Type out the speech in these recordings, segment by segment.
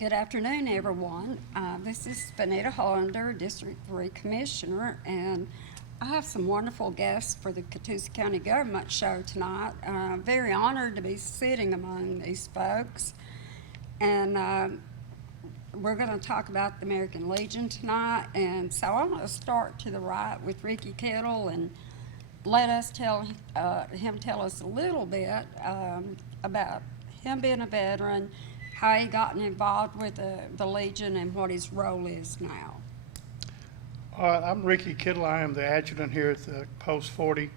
Good afternoon, everyone. This is Vanita Hullander, District 3 Commissioner, and I have some wonderful guests for the Catoosa County Government Show tonight. Very honored to be sitting among these folks. And we're going to talk about the American Legion tonight. And so I'm going to start to the right with Ricky Kittle and let us tell us a little bit about him being a veteran, how he gotten involved with the Legion, and what his role is now. I'm Ricky Kittle. I am the adjutant here at the Post 40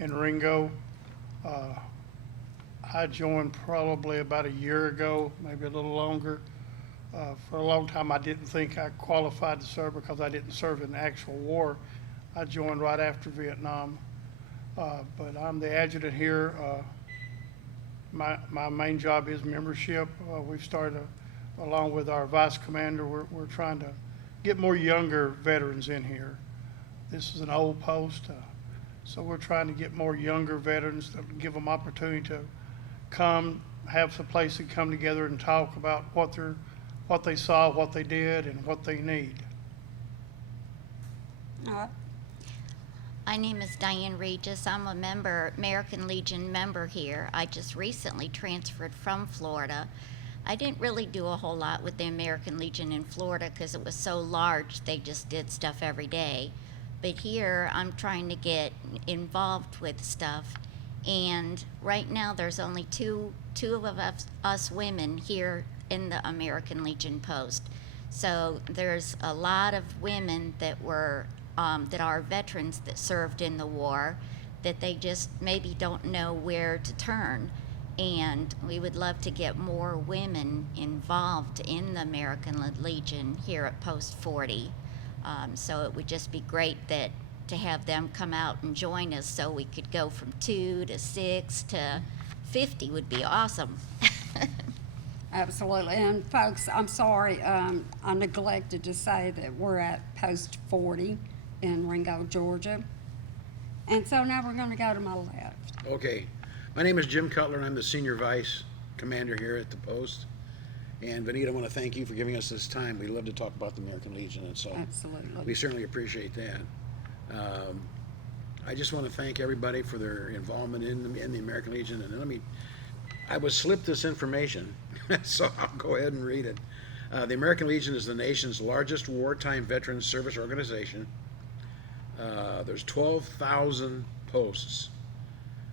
in Ringgold. I joined probably about a year ago, maybe a little longer. For a long time, I didn't think I qualified to serve because I didn't serve in the actual war. I joined right after Vietnam. But I'm the adjutant here. My main job is membership. We've started, along with our vice commander, we're trying to get more younger veterans in here. This is an old post, so we're trying to get more younger veterans to give them opportunity to come, have some place to come together and talk about what they saw, what they did, and what they need. My name is Diane Regis. I'm a member, American Legion member here. I just recently transferred from Florida. I didn't really do a whole lot with the American Legion in Florida because it was so large, they just did stuff every day. But here, I'm trying to get involved with stuff. And right now, there's only two of us women here in the American Legion post. So there's a lot of women that are veterans that served in the war, that they just maybe don't know where to turn. And we would love to get more women involved in the American Legion here at Post 40. So it would just be great to have them come out and join us, so we could go from 2 to 6 to 50 would be awesome. Absolutely. And folks, I'm sorry, I neglected to say that we're at Post 40 in Ringgold, Georgia. And so now we're going to go to my left. Okay. My name is Jim Cutler, and I'm the Senior Vice Commander here at the Post. And Vanita, I want to thank you for giving us this time. We love to talk about the American Legion, and so Absolutely. we certainly appreciate that. I just want to thank everybody for their involvement in the American Legion. And I was slipped this information, so I'll go ahead and read it. The American Legion is the nation's largest wartime veterans service organization. There's 12,000 posts,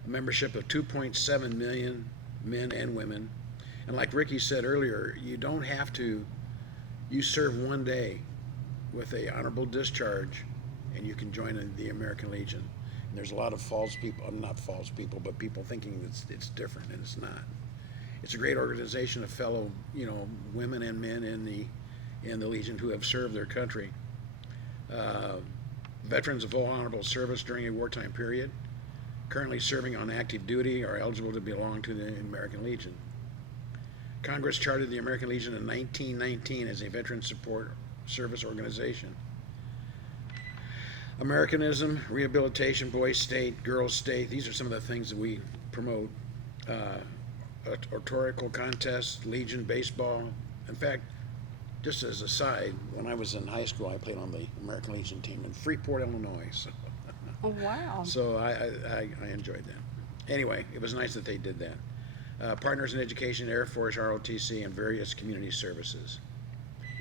a membership of 2.7 million men and women. And like Ricky said earlier, you don't have to, you serve one day with a honorable discharge and you can join the American Legion. And there's a lot of false people, not false people, but people thinking it's different, and it's not. It's a great organization of fellow, women and men in the Legion who have served their country. Veterans of full honorable service during a wartime period, currently serving on active duty, are eligible to belong to the American Legion. Congress chartered the American Legion in 1919 as a veteran support service organization. Americanism, rehabilitation, boys state, girls state, these are some of the things that we promote. Oratorical contests, Legion baseball. In fact, just as a side, when I was in high school, I played on the American Legion team in Freeport, Illinois. So, Oh, wow. so I enjoyed that. Anyway, it was nice that they did that. Partners in Education, Air Force, ROTC, and various community services.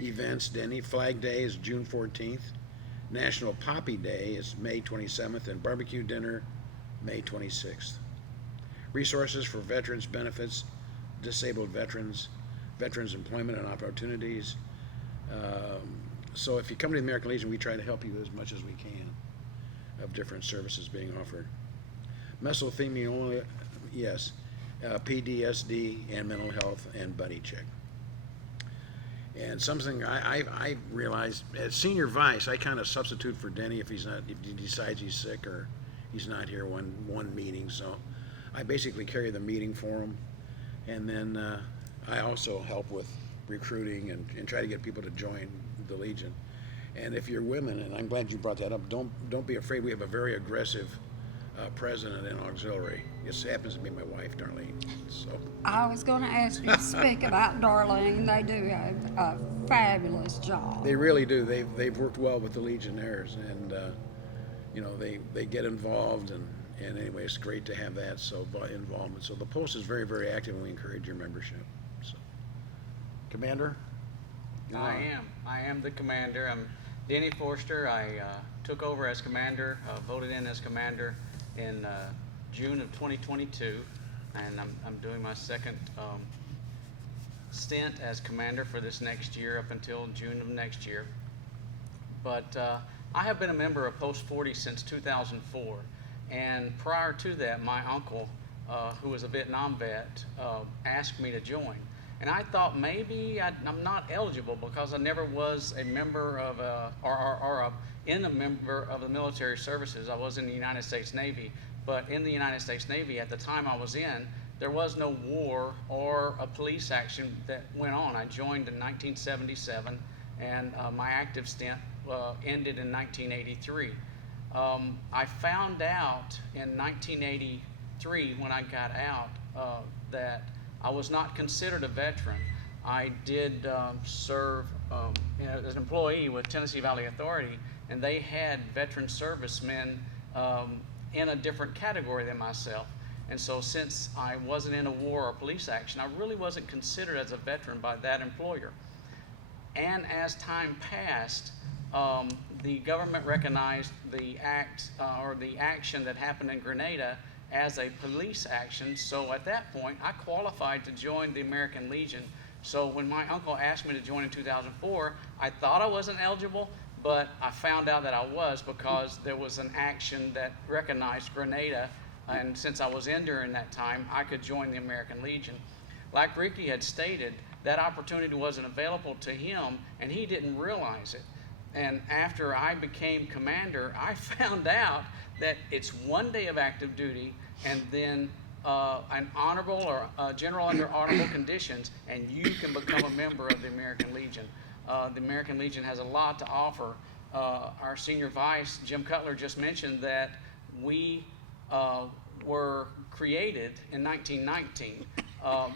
Events, Denny. Flag Day is June 14th. National Poppy Day is May 27th, and Barbecue Dinner, May 26th. Resources for veterans benefits, disabled veterans, veterans employment and opportunities. So if you come to the American Legion, we try to help you as much as we can of different services being offered. Mesothelioma, yes, PTSD and mental health and buddy check. And something I realized as senior vice, I kind of substitute for Denny if he decides he's sick or he's not here one meeting. So I basically carry the meeting for him, and then I also help with recruiting and try to get people to join the Legion. And if you're women, and I'm glad you brought that up, don't be afraid. We have a very aggressive president and auxiliary. This happens to be my wife, Darlene. So I was going to ask you to speak about Darlene. They do a fabulous job. they really do. They've worked well with the Legionnaires, and they get involved, and anyway, it's great to have that involvement. So the post is very, very active, and we encourage your membership. So, Commander. I am the commander. I'm Denny Forster. I took over as commander, voted in as commander in June of 2022, and I'm doing my second stint as commander for this next year up until June of next year. But I have been a member of Post 40 since 2004, and prior to that, my uncle, who was a Vietnam vet, asked me to join. And I thought maybe I'm not eligible because I never was a member of a member of the military services. I was in the United States Navy, but in the United States Navy at the time I was in, there was no war or a police action that went on. I joined in 1977, and my active stint ended in 1983. I found out in 1983 when I got out that I was not considered a veteran. I did serve as an employee with Tennessee Valley Authority, and they had veteran servicemen in a different category than myself. And so since I wasn't in a war or police action, I really wasn't considered as a veteran by that employer. And as time passed, the government recognized the action that happened in Grenada as a police action. So at that point, I qualified to join the American Legion. So when my uncle asked me to join in 2004, I thought I wasn't eligible, but I found out that I was because there was an action that recognized Grenada, and since I was in during that time, I could join the American Legion. Like Ricky had stated, that opportunity wasn't available to him, and he didn't realize it. And after I became commander, I found out that it's 1 day of active duty and then an honorable or general under honorable conditions, and you can become a member of the American Legion. The American Legion has a lot to offer. Our senior vice, Jim Cutler, just mentioned that we were created in 1919.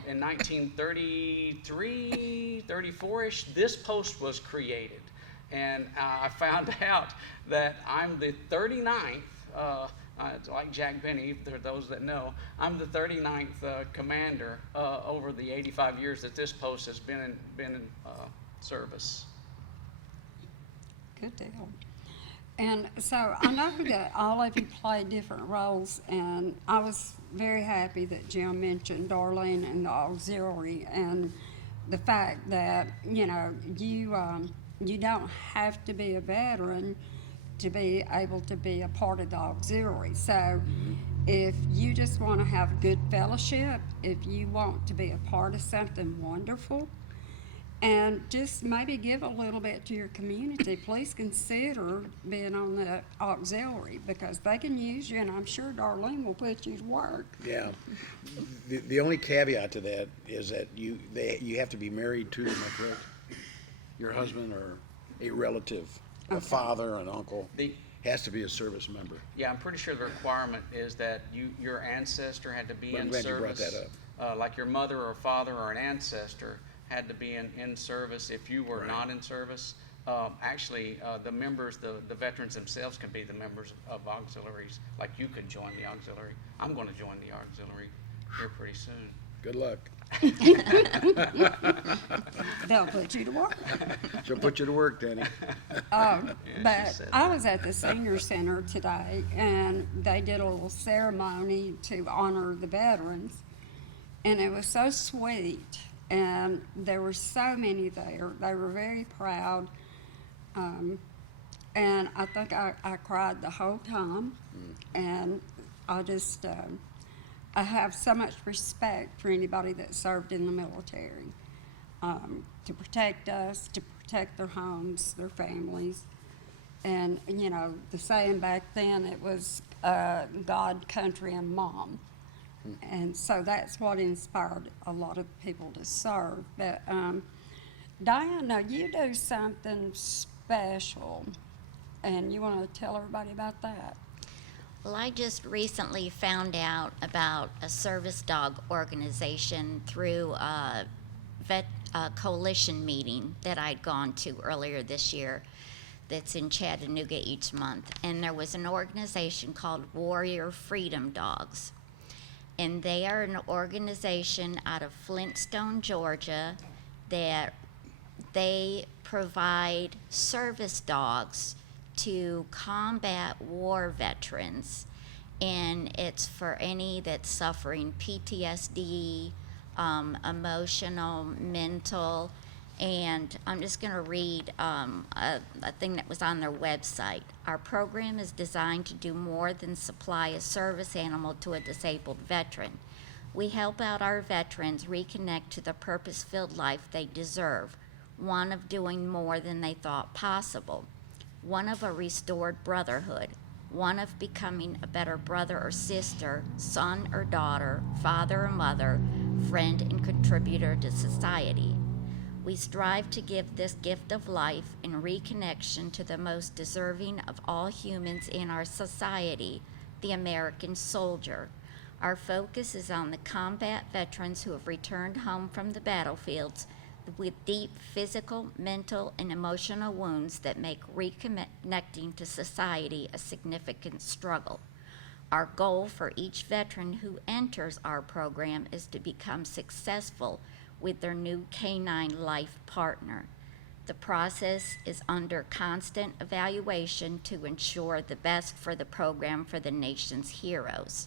In 1933, 34-ish, this post was created. And I found out that I'm the 39th, like Jack Benny, for those that know, I'm the 39th commander over the 85 years that this post has been in service. Good deal. And so I know that all of you play different roles, and I was very happy that Jim mentioned Darlene and the auxiliary, and the fact that, you don't have to be a veteran to be able to be a part of the auxiliary. So if you just want to have good fellowship, if you want to be a part of something wonderful, and just maybe give a little bit to your community, please consider being on the auxiliary, because they can use you, and I'm sure Darlene will put you to work. Yeah. The only caveat to that is that you have to be married to, am I correct? Your husband or a relative, a father, an uncle, has to be a service member. Yeah, I'm pretty sure the requirement is that your ancestor had to be Well, I'm in glad service. you brought that up. Like your mother or father or an ancestor had to be in service. If you were Right. not in service, actually, the members, the veterans themselves can be the members of auxiliaries. Like you could join the auxiliary. I'm going to join the auxiliary here pretty soon. Good luck. They'll put you to work. She'll put you to work, Danny. But said I was at the senior center today, and they did a little ceremony to honor the veterans, and it was so sweet, and there were so many there. They were very proud, and I think I cried the whole time, and I just I have so much respect for anybody that served in the military, to protect us, to protect their homes, their families. And, the saying back then, it was God, country, and mom. And so that's what inspired a lot of people to serve. But, Diane, now you do something special, and you want to tell everybody about that? Well, I just recently found out about a service dog organization through a coalition meeting that I'd gone to earlier this year that's in Chattanooga each month. And there was an organization called Warrior Freedom Dogs. And they are an organization out of Flintstone, Georgia, that they provide service dogs to combat war veterans, and it's for any that's suffering PTSD, emotional, mental, and I'm just going to read a thing that was on their website. Our program is designed to do more than supply a service animal to a disabled veteran. We help out our veterans reconnect to the purpose-filled life they deserve, one of doing more than they thought possible, one of a restored brotherhood, one of becoming a better brother or sister, son or daughter, father or mother, friend and contributor to society. We strive to give this gift of life and reconnection to the most deserving of all humans in our society, the American soldier. Our focus is on the combat veterans who have returned home from the battlefields with deep physical, mental, and emotional wounds that make reconnecting to society a significant struggle. Our goal for each veteran who enters our program is to become successful with their new canine life partner. The process is under constant evaluation to ensure the best for the program for the nation's heroes.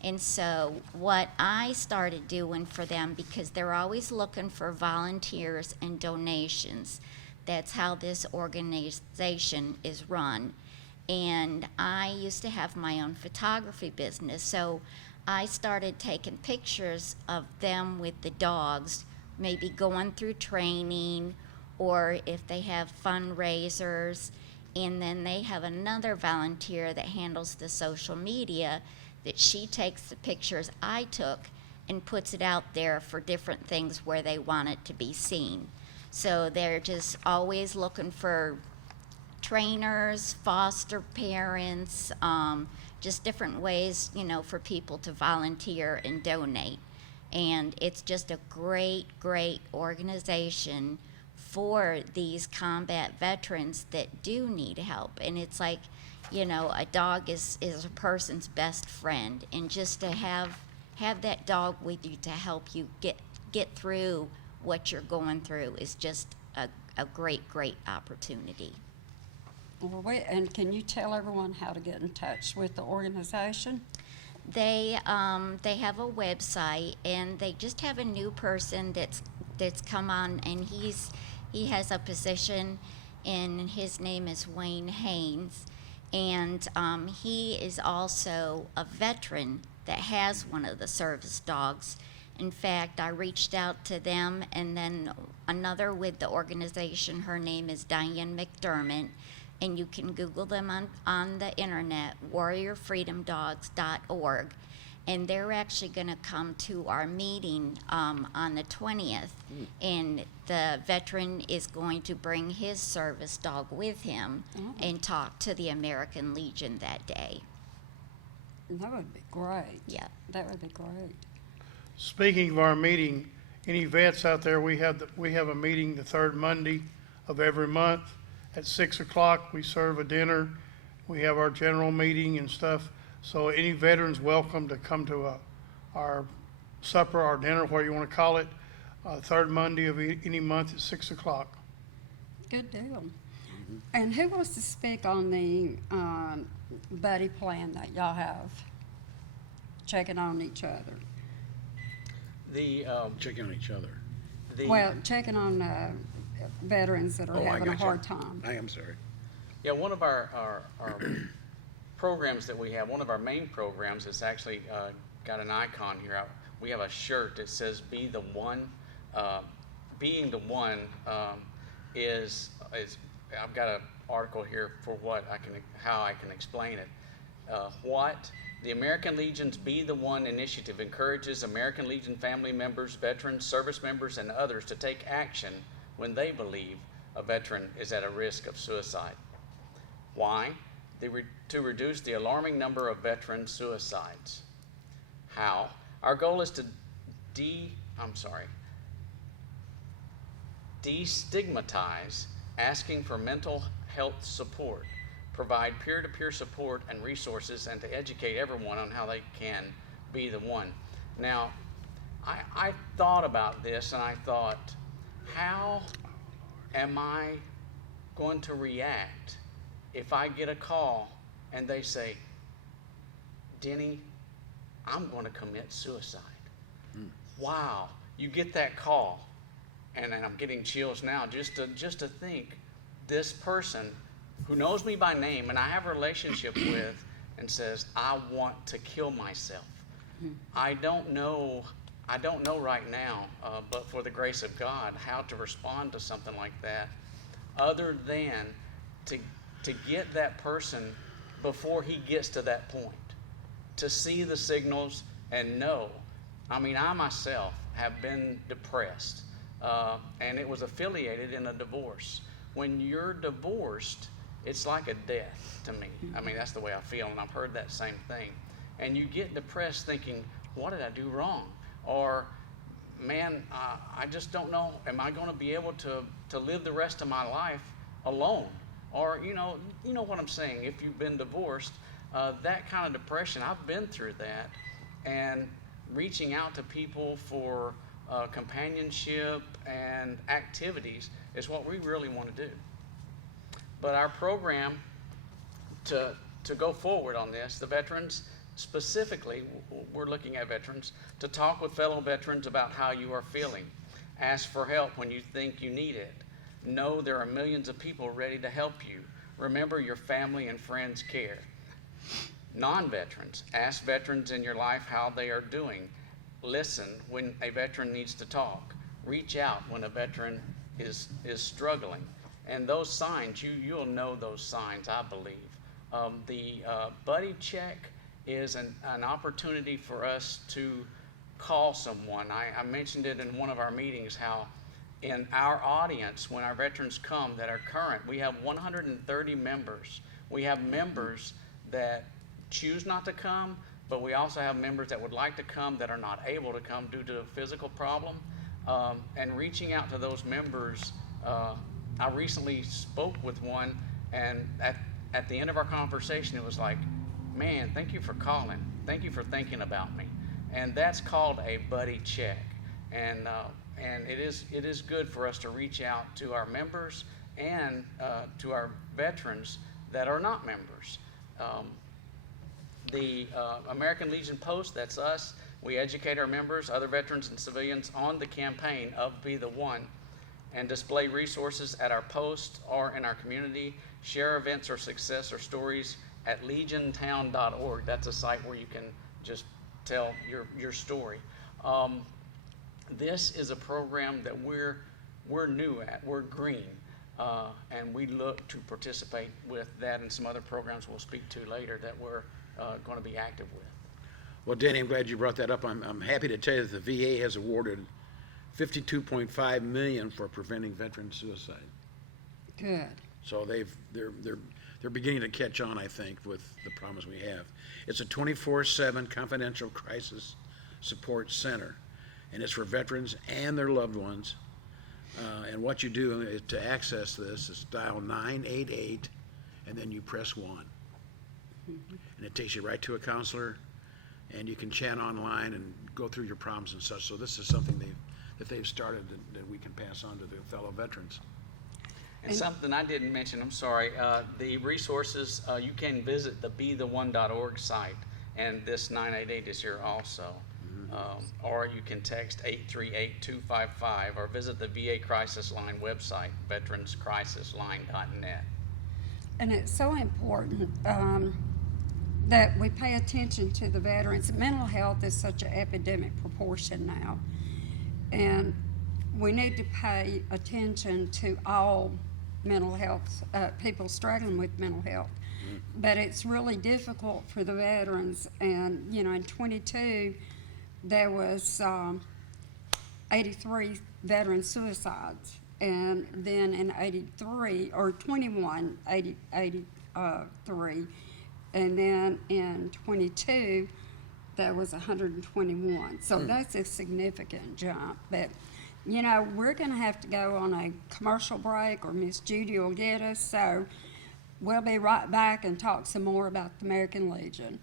And so what I started doing for them, because they're always looking for volunteers and donations, that's how this organization is run. And I used to have my own photography business, so I started taking pictures of them with the dogs, maybe going through training, or if they have fundraisers, and then they have another volunteer that handles the social media, that she takes the pictures I took and puts it out there for different things where they want it to be seen. So they're just always looking for trainers, foster parents, just different ways, for people to volunteer and donate. And it's just a great, great organization for these combat veterans that do need help. And it's like, a dog is a person's best friend, and just to have that dog with you to help you get through what you're going through is just a great, great opportunity. Well, and can you tell everyone how to get in touch with the organization? They have a website, and they just have a new person that's come on, and he has a position, and his name is Wayne Haynes. And he is also a veteran that has one of the service dogs. In fact, I reached out to them, and then another with the organization, her name is Diane McDermott, and you can Google them on the internet, warriorfreedomdogs.org. And they're actually going to come to our meeting on the 20th, and the veteran is going to bring his service dog with him and talk to the American Legion that day. That would be great. Yeah. That would be great. Speaking of our meeting, any vets out there, we have a meeting the third Monday of every month at 6 o'clock. We serve a dinner. We have our general meeting and stuff. So any veterans welcome to come to our supper, our dinner, whatever you want to call it, third Monday of any month at 6 o'clock. Good deal. And who wants to speak on the buddy plan that y'all have, checking on each other? Checking on each other. Well, checking on veterans that are I having a gotcha. hard time. I am sorry. Yeah, one of our programs that we have, one of our main programs is actually got an icon here. We have a shirt that says "Be the One." Being the one is I've got an article here for how I can explain it. The American Legion's Be the One initiative encourages American Legion family members, veterans, service members, and others to take action when they believe a veteran is at a risk of suicide. Why? to reduce the alarming number of veteran suicides. How? Our goal is to destigmatize asking for mental health support, provide peer-to-peer support and resources, and to educate everyone on how they can be the one. Now, I thought about this and I thought, how am I going to react if I get a call and they say, Denny, I'm going to commit suicide? Wow, you get that call, and I'm getting chills now just to think this person who knows me by name and I have a relationship with and says, I want to kill myself. I don't know right now, but for the grace of God, how to respond to something like that, other than to get that person before he gets to that point, to see the signals and know. I mean, I myself have been depressed, and it was affiliated in a divorce. When you're divorced, it's like a death to me. I mean, that's the way I feel, and I've heard that same thing. And you get depressed thinking, what did I do wrong? Or, man, I just don't know, am I going to be able to live the rest of my life alone? Or, you know what I'm saying, if you've been divorced, that kind of depression, I've been through that, and reaching out to people for companionship and activities is what we really want to do. But our program, to go forward on this, the veterans, specifically, we're looking at veterans, to talk with fellow veterans about how you are feeling. Ask for help when you think you need it. Know there are millions of people ready to help you. Remember, your family and friends care. Non-veterans, ask veterans in your life how they are doing. Listen when a veteran needs to talk. Reach out when a veteran is struggling. And those signs, you'll know those signs, I believe. The buddy check is an opportunity for us to call someone. I mentioned it in one of our meetings, how in our audience, when our veterans come that are current, we have 130 members. We have members that choose not to come, but we also have members that would like to come that are not able to come due to a physical problem. And reaching out to those members, I recently spoke with one, and at the end of our conversation, it was like, man, thank you for calling. Thank you for thinking about me. And that's called a buddy check. And it is good for us to reach out to our members and to our veterans that are not members. The American Legion Post, that's us. We educate our members, other veterans and civilians on the campaign of Be the One, and display resources at our post or in our community. Share events or success or stories at legiontown.org. That's a site where you can just tell your story. This is a program that we're new at. We're green, and we look to participate with that and some other programs we'll speak to later that we're going to be active with. Well, Danny, I'm glad you brought that up. I'm happy to tell you that the VA has awarded $52.5 million for preventing veteran suicide. Good. So they're beginning to catch on, I think, with the problems we have. It's a 24/7 confidential crisis support center, and it's for veterans and their loved ones. And what you do to access this is dial 988, and then you press 1. And it takes you right to a counselor, and you can chat online and go through your problems and such. So this is something that they've started that we can pass on to the fellow veterans. And something I didn't mention, I'm sorry, the resources, you can visit the BeTheOne.org site, and this 988 is here also. Or you can text 838-255 or visit the VA Crisis Line website, veteranscrisisline.net. And it's so important that we pay attention to the veterans. Mental health is such an epidemic proportion now. And we need to pay attention to all mental health, people struggling with mental health. But it's really difficult for the veterans. And, in 22, there was 83 veteran suicides. And then in 83, or 21, 3. And then in 22, there was 121. So that's a significant jump. But, you know, we're going to have to go on a commercial break, or Miss Judy will get us. So we'll be right back and talk some more about the American Legion.